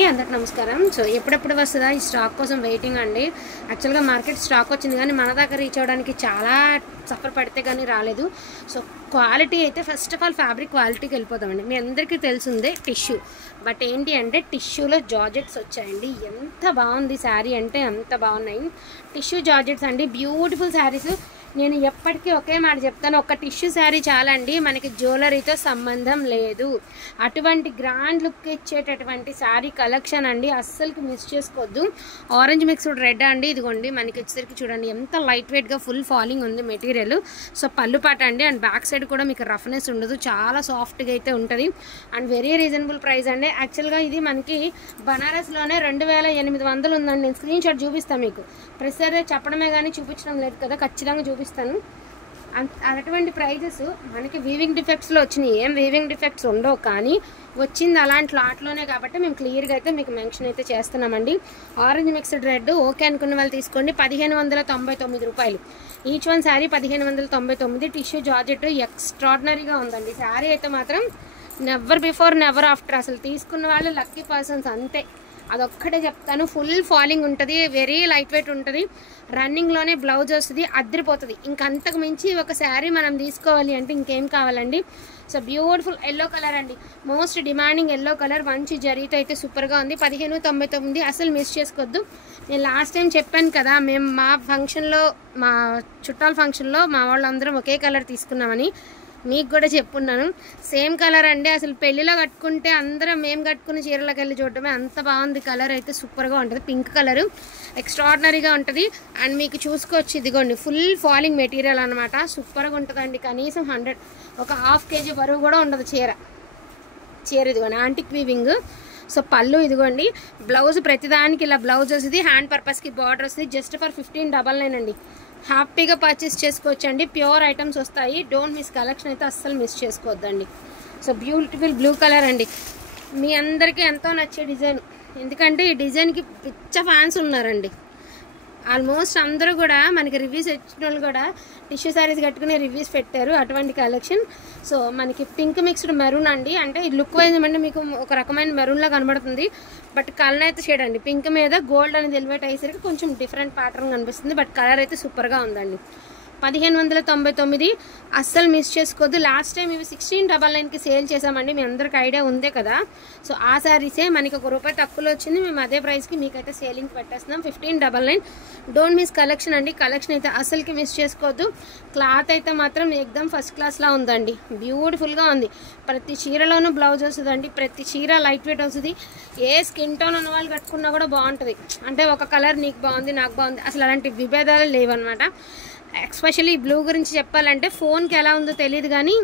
అందరికి నమస్కారం. సో ఎప్పుడెప్పుడు వస్తుందా ఈ స్టాక్ కోసం వెయిటింగ్ అండి. యాక్చువల్గా మార్కెట్ స్టాక్ వచ్చింది కానీ మన దగ్గర రీచ్ అవ్వడానికి చాలా సఫర్ పడితే కానీ రాలేదు. సో క్వాలిటీ అయితే ఫస్ట్ ఆఫ్ ఆల్ ఫ్యాబ్రిక్ క్వాలిటీకి వెళ్ళిపోతామండి. మీ అందరికీ తెలిసిందే టిష్యూ, బట్ ఏంటి అంటే టిష్యూలో జార్జెట్స్ వచ్చాయండి. ఎంత బాగుంది శారీ అంటే అంత బాగున్నాయి. టిష్యూ జార్జెట్స్ అండి, బ్యూటిఫుల్ శారీస్. నేను ఎప్పటికీ ఒకే మాట చెప్తాను, ఒక టిష్యూ శారీ చాలండి, మనకి జ్యువెలరీతో సంబంధం లేదు. అటువంటి గ్రాండ్ లుక్ ఇచ్చేటటువంటి శారీ కలెక్షన్ అండి, అస్సలకి మిస్ చేసుకోవద్దు. ఆరెంజ్ మిక్స్డ్ రెడ్ అండి, ఇదిగోండి మనకి వచ్చేసరికి చూడండి ఎంత లైట్ వెయిట్గా ఫుల్ ఫాలింగ్ ఉంది మెటీరియల్. సో పళ్ళు పాట అండి, అండ్ బ్యాక్ సైడ్ కూడా మీకు రఫ్నెస్ ఉండదు, చాలా సాఫ్ట్గా అయితే ఉంటుంది అండ్ వెరీ రీజనబుల్ ప్రైస్ అండి. యాక్చువల్గా ఇది మనకి బనారస్లోనే 2800 ఉందండి. నేను స్క్రీన్ షాట్ చూపిస్తాను మీకు, ప్రతిసారి చెప్పడమే కానీ చూపించడం లేదు కదా, ఖచ్చితంగా చూపిస్తాను. అటువంటి ప్రైజెస్ మనకి వీవింగ్ డిఫెక్ట్స్లో వచ్చినాయి. ఏం వీవింగ్ డిఫెక్ట్స్ ఉండవు, కానీ వచ్చింది అలాంటి లాట్లోనే కాబట్టి మేము క్లియర్గా అయితే మీకు మెన్షన్ అయితే చేస్తున్నామండి. ఆరెంజ్ మిక్స్డ్ రెడ్ ఓకే అనుకున్న వాళ్ళు తీసుకోండి. 1599 రూపాయలు each one sari, 1599. Tissue georgette ఎక్స్ట్రాడినరీగా ఉందండి. శారీ అయితే మాత్రం నెవర్ బిఫోర్ నెవర్ ఆఫ్టర్, అసలు తీసుకున్న వాళ్ళు లక్కీ పర్సన్స్ అంతే, అదొక్కటే చెప్తాను. ఫుల్ ఫాలింగ్ ఉంటుంది, వెరీ లైట్ వెయిట్ ఉంటుంది, రన్నింగ్లోనే బ్లౌజ్ వస్తుంది, అద్దరిపోతుంది. ఇంకంతకు మించి ఒక శారీ మనం తీసుకోవాలి అంటే ఇంకేం కావాలండి. సో బ్యూటిఫుల్ ఎల్లో కలర్ అండి, మోస్ట్ డిమాండింగ్ ఎల్లో కలర్, మంచి జరీతో అయితే సూపర్గా ఉంది. 1599, అసలు మిస్ చేసుకోవద్దు. నేను లాస్ట్ టైం చెప్పాను కదా, మేము మా ఫంక్షన్లో, మా చుట్టాల ఫంక్షన్లో మా వాళ్ళందరం ఒకే కలర్ తీసుకున్నామని, మీకు కూడా చెప్పున్నాను. సేమ్ కలర్ అండి, అసలు పెళ్ళిలో కట్టుకుంటే అందరం మేము కట్టుకున్న చీరలోకి వెళ్ళి చూడటమే, అంత బాగుంది. కలర్ అయితే సూపర్గా ఉంటుంది, పింక్ కలర్ ఎక్స్ట్రాడినరీగా ఉంటుంది. అండ్ మీకు చూసుకోవచ్చు, ఇదిగోండి ఫుల్ ఫాలింగ్ మెటీరియల్ అనమాట, సూపర్గా ఉంటుందండి. కనీసం 100, ఒక ½ కేజీ బరువు కూడా ఉండదు చీర. ఇదిగోండి యాంటిక్ వీవింగ్. సో పళ్ళు ఇదిగోండి, బ్లౌజ్ ప్రతిదానికి ఇలా బ్లౌజ్ వస్తుంది, హ్యాండ్ పర్పస్కి బార్డర్ వస్తుంది. జస్ట్ ఫర్ 1599 అండి, హ్యాపీగా పర్చేస్ చేసుకోవచ్చు అండి. ప్యూర్ ఐటమ్స్ వస్తాయి, డోంట్ మిస్. కలెక్షన్ అయితే అస్సలు మిస్ చేసుకోవద్దండి. సో బ్యూటిఫుల్ బ్లూ కలర్ అండి, మీ అందరికీ ఎంతో నచ్చే డిజైన్, ఎందుకంటే ఈ డిజైన్కి పిచ్చ ఫ్యాన్స్ ఉన్నారండి. ఆల్మోస్ట్ అందరూ కూడా మనకి రివ్యూస్ ఇచ్చిన వాళ్ళు కూడా టిష్యూ శారీస్ కట్టుకునే రివ్యూస్ పెట్టారు, అటువంటి కలెక్షన్. సో మనకి పింక్ మిక్స్డ్ మెరూన్ అండి, అంటే ఈ లుక్ వైజ్ అంటే మీకు ఒక రకమైన మెరూన్లా కనబడుతుంది, బట్ కలర్ అయితే షేడ్ అండి, పింక్ మీద గోల్డ్ అనేది ఎలివేట్ అయ్యేసరికి కొంచెం డిఫరెంట్ ప్యాటర్న్ కనిపిస్తుంది, బట్ కలర్ అయితే సూపర్గా ఉందండి. 1599, అస్సలు మిస్ చేసుకోవద్దు. లాస్ట్ టైం ఇవి 1699కి సేల్ చేసామండి, మీ అందరికి ఐడియా ఉందే కదా. సో ఆ శారీసే మనకి ₹1 తక్కువలో వచ్చింది, మేము అదే ప్రైస్కి మీకైతే సేలింగ్ పెట్టేస్తున్నాం. 1599, డోంట్ మిస్ కలెక్షన్ అండి. కలెక్షన్ అయితే అస్సలకి మిస్ చేసుకోవద్దు. క్లాత్ అయితే మాత్రం ఎక్దమ్ ఫస్ట్ క్లాస్లా ఉందండి, బ్యూటిఫుల్గా ఉంది. ప్రతి చీరలోనూ బ్లౌజ్ వస్తుందండి, ప్రతి చీర లైట్ వెయిట్ వస్తుంది. ఏ స్కిన్ టోన్ ఉన్న వాళ్ళు కట్టుకున్నా కూడా బాగుంటుంది, అంటే ఒక కలర్ నీకు బాగుంది నాకు బాగుంది అసలు అలాంటి విభేదాలు లేవన్నమాట. ఎస్పెషల్లీ బ్లూ గురించి చెప్పాలంటే ఫోన్కి ఎలా ఉందో తెలియదు, కానీ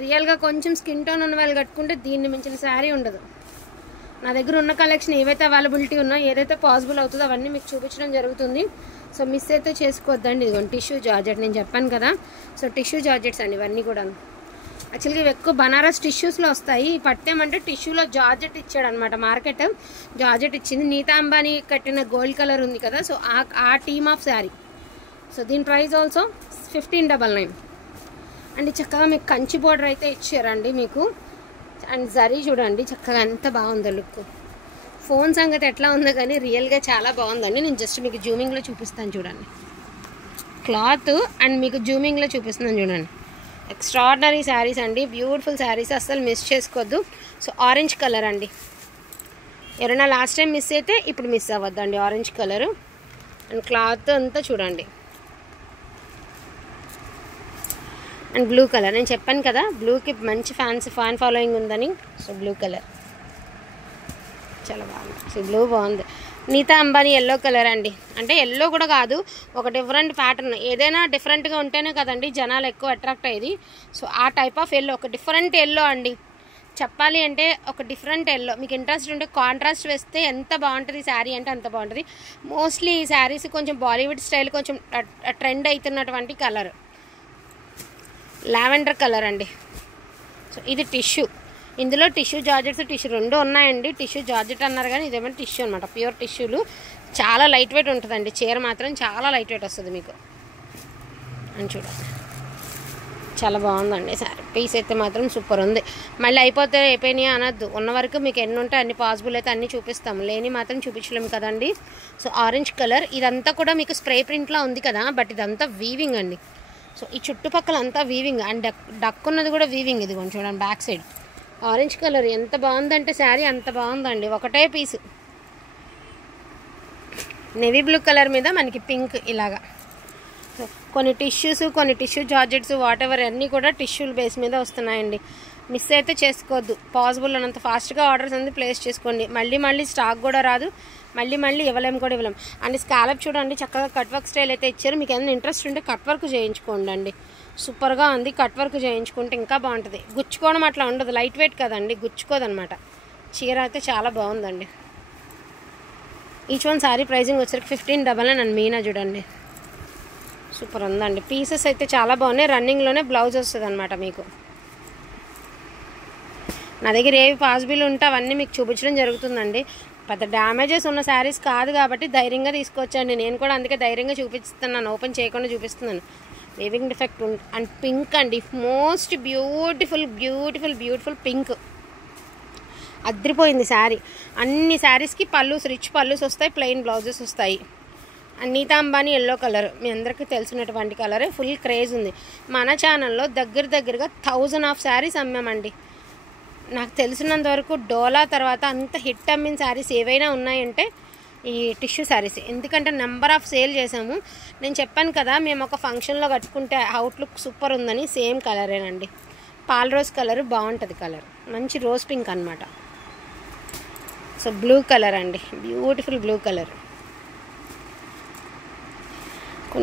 రియల్గా కొంచెం స్కిన్ టోన్ ఉన్న వాళ్ళు కట్టుకుంటే దీన్ని మించిన శారీ ఉండదు. నా దగ్గర ఉన్న కలెక్షన్ ఏవైతే అవైలబిలిటీ ఉన్నో, ఏదైతే పాసిబుల్ అవుతుందో అవన్నీ మీకు చూపించడం జరుగుతుంది. సో మిస్ అయితే చేసుకోవద్దండి. ఇదిగోండి టిష్యూ జార్జెట్, నేను చెప్పాను కదా. సో టిష్యూ జార్జెట్స్ అండి ఇవన్నీ కూడా. యాక్చువల్గా ఇవి ఎక్కువ బనారస్ టిష్యూస్లో వస్తాయి, పట్టేమంటే టిష్యూలో జార్జెట్ ఇచ్చాడు అనమాట. మార్కెట్ జార్జెట్ ఇచ్చింది. నీతా అంబానీ కట్టిన గోల్డ్ కలర్ ఉంది కదా, సో ఆ టీమ్ ఆఫ్ శారీ. సో దీని ప్రైస్ ఆల్సో 1599 అండి. చక్కగా మీకు కంచి బోర్డర్ అయితే ఇచ్చారండి మీకు, అండ్ జరీ చూడండి చక్కగా ఎంత బాగుందో లుక్. ఫోన్ సంగతి ఎట్లా ఉందో కానీ రియల్గా చాలా బాగుందండి. నేను జస్ట్ మీకు జూమింగ్లో చూపిస్తాను చూడండి, క్లాత్ అండ్ మీకు జూమింగ్లో చూపిస్తున్నాను చూడండి. ఎక్స్ట్రాడినరీ శారీస్ అండి, బ్యూటిఫుల్ శారీస్, అస్సలు మిస్ చేసుకోవద్దు. సో ఆరెంజ్ కలర్ అండి, ఎవరైనా లాస్ట్ టైం మిస్ అయితే ఇప్పుడు మిస్ అవ్వద్దండి. ఆరెంజ్ కలరు అండ్ క్లాత్ అంతా చూడండి. అండ్ బ్లూ కలర్, నేను చెప్పాను కదా బ్లూకి మంచి ఫ్యాన్ ఫాలోయింగ్ ఉందని. సో బ్లూ కలర్ చాలా బాగుంది. సో బ్లూ బాగుంది. నీతా అంబానీ ఎల్లో కలర్ అండి, అంటే ఎల్లో కూడా కాదు, ఒక డిఫరెంట్ ప్యాటర్న్. ఏదైనా డిఫరెంట్గా ఉంటేనే కదండి జనాలు ఎక్కువ అట్రాక్ట్ అయ్యేది. సో ఆ టైప్ ఆఫ్ ఎల్లో, ఒక డిఫరెంట్ ఎల్లో అండి. చెప్పాలి అంటే ఒక డిఫరెంట్ ఎల్లో, మీకు ఇంట్రెస్ట్ ఉంటే కాంట్రాస్ట్ వేస్తే ఎంత బాగుంటుంది శారీ అంటే అంత బాగుంటుంది. మోస్ట్లీ ఈ శారీస్ కొంచెం బాలీవుడ్ స్టైల్ కొంచెం ట్రెండ్ అవుతున్నటువంటి కలర్ లావెండర్ కలర్ అండి. సో ఇది టిష్యూ, ఇందులో టిష్యూ జార్జెట్స్ టిష్యూ రెండు ఉన్నాయండి. టిష్యూ జార్జెట్ అన్నారు కానీ ఇదేమో టిష్యూ అనమాట, ప్యూర్ టిష్యూలు. చాలా లైట్ వెయిట్ ఉంటుందండి, చీర మాత్రం చాలా లైట్ వెయిట్ వస్తుంది మీకు అని చూడండి. చాలా బాగుందండి సారీ. పీస్ అయితే మాత్రం సూపర్ ఉంది. మళ్ళీ అయిపోయినాయి అనొద్దు. ఉన్న వరకు మీకు ఎన్ని ఉంటే అన్ని పాసిబుల్ అయితే అన్నీ చూపిస్తాము, లేని మాత్రం చూపించలేము కదండి. సో ఆరెంజ్ కలర్ ఇదంతా కూడా మీకు స్ప్రే ప్రింట్లా ఉంది కదా, బట్ ఇదంతా వీవింగ్ అండి. సో ఈ చుట్టుపక్కల అంతా వీవింగ్ అండ్ డక్ ఉన్నది కూడా వీవింగ్. ఇది కొంచెం చూడండి బ్యాక్ సైడ్. ఆరెంజ్ కలర్ ఎంత బాగుందంటే శారీ అంత బాగుందండి. ఒకటే పీసు నేవీ బ్లూ కలర్ మీద మనకి పింక్ ఇలాగా. సో కొన్ని టిష్యూ జార్జెట్స్ వాట్ ఎవర్ అన్నీ కూడా టిష్యూల బేస్ మీద వస్తున్నాయండి. మిస్ అయితే చేసుకోవద్దు. పాసిబుల్ అన్నంత ఫాస్ట్గా ఆర్డర్స్ అనేది ప్లేస్ చేసుకోండి. మళ్ళీ స్టాక్ కూడా రాదు, మళ్ళీ ఇవ్వలేము కూడా ఇవ్వలేము. అండ్ స్కాలప్ చూడండి చక్కగా కట్ వర్క్ స్టైల్ అయితే ఇచ్చారు. మీకు ఏమైనా ఇంట్రెస్ట్ ఉంటే కట్ వర్క్ చేయించుకోండి అండి. సూపర్గా ఉంది. కట్ వర్క్ చేయించుకుంటే ఇంకా బాగుంటుంది. గుచ్చుకోవడం అట్లా ఉండదు, లైట్ వెయిట్ కదండి, గుచ్చుకోదనమాట. చీర అయితే చాలా బాగుందండి. ఈచ్ వన్ సారీ ప్రైజింగ్ వచ్చరికి 1599 అండ్ మీనా చూడండి సూపర్ ఉందండి. పీసెస్ అయితే చాలా బాగున్నాయి. రన్నింగ్లోనే బ్లౌజ్ వస్తుంది అనమాట మీకు. నా దగ్గర ఏవి పాసిబుల్ ఉంటే అవన్నీ మీకు చూపించడం జరుగుతుందండి. పెద్ద డ్యామేజెస్ ఉన్న శారీస్ కాదు కాబట్టి ధైర్యంగా తీసుకొచ్చండి. నేను కూడా అందుకే ధైర్యంగా చూపిస్తున్నాను, ఓపెన్ చేయకుండా చూపిస్తున్నాను. వేవింగ్ డిఫెక్ట్ అండ్ పింక్ అండి, మోస్ట్ బ్యూటిఫుల్ పింక్. అద్రిపోయింది శారీ. అన్ని శారీస్కి రిచ్ పళ్ళుస్ వస్తాయి, ప్లెయిన్ బ్లౌజెస్ వస్తాయి. నీతాంబాని ఎల్లో కలర్ మీ అందరికీ తెలిసినటువంటి కలరే, ఫుల్ క్రేజ్ ఉంది. మన ఛానల్లో దగ్గరగా 1000 ఆఫ్ శారీస్ అమ్మామండి. నాకు తెలిసినంత వరకు డోలా తర్వాత అంత హిట్ అమ్మిన శారీస్ ఏవైనా ఉన్నాయంటే ఈ టిష్యూ శారీస్. ఎందుకంటే నెంబర్ ఆఫ్ సేల్ చేసాము. నేను చెప్పాను కదా మేము ఒక ఫంక్షన్లో కట్టుకుంటే అవుట్లుక్ సూపర్ ఉందని. సేమ్ కలరేనండి, పాల్ రోజ్ కలర్ బాగుంటుంది. కలర్ మంచి రోజ్ పింక్ అనమాట. సో బ్లూ కలర్ అండి, బ్యూటిఫుల్ బ్లూ కలర్.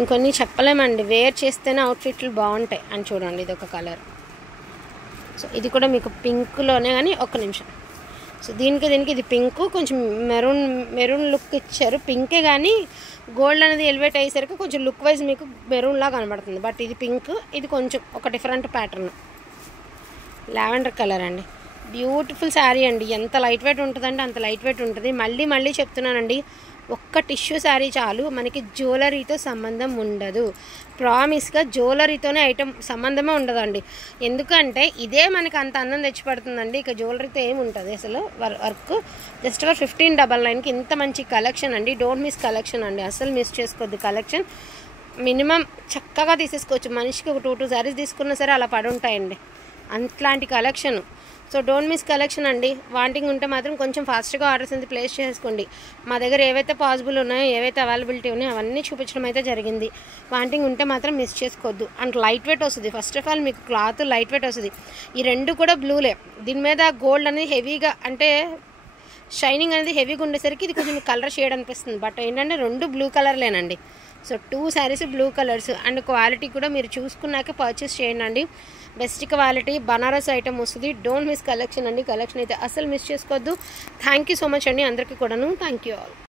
కొన్ని చెప్పలేమండి, వేర్ చేస్తేనే అవుట్ఫిట్లు బాగుంటాయి అని. చూడండి ఇది ఒక కలర్. సో ఇది కూడా మీకు పింక్లోనే, కానీ ఒక్క నిమిషం. సో దీనికి ఇది పింక్, కొంచెం మెరూన్ లుక్ ఇచ్చారు. పింకే కానీ గోల్డ్ అనేది ఎలివేట్ అయ్యేసరికి కొంచెం లుక్ వైజ్ మీకు మెరూన్లా కనబడుతుంది. బట్ ఇది పింక్, ఇది కొంచెం ఒక డిఫరెంట్ ప్యాటర్న్. లావెండర్ కలర్ అండి, బ్యూటిఫుల్ శారీ అండి. ఎంత లైట్ వెయిట్ ఉంటుందంటే అంత లైట్ వెయిట్ ఉంటుంది. మళ్ళీ చెప్తున్నానండి, ఒక్క టిష్యూ శారీ చాలు, మనకి జ్యువెలరీతో సంబంధం ఉండదు. ప్రామిస్గా జ్యువెలరీతోనే ఐటమ్ సంబంధమే ఉండదండి. ఎందుకంటే ఇదే మనకి అంత అందం తెచ్చిపడుతుందండి. ఇక జ్యువెలరీతో ఏముంటుంది అసలు. వర్క్ జస్ట్ ఫర్ 1599కి ఇంత మంచి కలెక్షన్ అండి. డోంట్ మిస్ కలెక్షన్ అండి, అసలు మిస్ చేసుకోవద్దు. కలెక్షన్ మినిమం చక్కగా తీసేసుకోవచ్చు. మనిషికి ఒక 2 శారీస్ తీసుకున్నా సరే అలా పడి ఉంటాయండి, అట్లాంటి collection. So don't miss collection అండి. వాంటింగ్ ఉంటే మాత్రం కొంచెం ఫాస్ట్గా ఆర్డర్స్ అనేది ప్లేస్ చేసుకోండి. మా దగ్గర ఏవైతే పాసిబుల్ ఉన్నాయో, ఏవైతే అవైలబిలిటీ ఉన్నాయో అవన్నీ చూపించడం అయితే జరిగింది. వాంటింగ్ ఉంటే మాత్రం మిస్ చేసుకోవద్దు. అండ్ లైట్ వెయిట్ వస్తుంది. ఫస్ట్ ఆఫ్ ఆల్ మీకు క్లాత్ లైట్ వెయిట్ వస్తుంది. ఈ రెండు కూడా బ్లూలే. దీని మీద గోల్డ్ అనేది హెవీగా, అంటే షైనింగ్ అనేది హెవీగా ఉండేసరికి ఇది కొంచెం కలర్ షేడ్ అనిపిస్తుంది. బట్ ఏంటంటే రెండు బ్లూ కలర్లేనండి. So 2 saris blue colours. And quality కూడా మీరు చూసుకున్నాక పర్చేస్ చేయండి అండి. బెస్ట్ క్వాలిటీ బనారస్ ఐటమ్ వస్తుంది. డోంట్ మిస్ కలెక్షన్ అండి. కలెక్షన్ అయితే అసలు మిస్ చేసుకోవద్దు. థ్యాంక్ యూ సో మచ్ అండి అందరికీ కూడాను. Thank you all.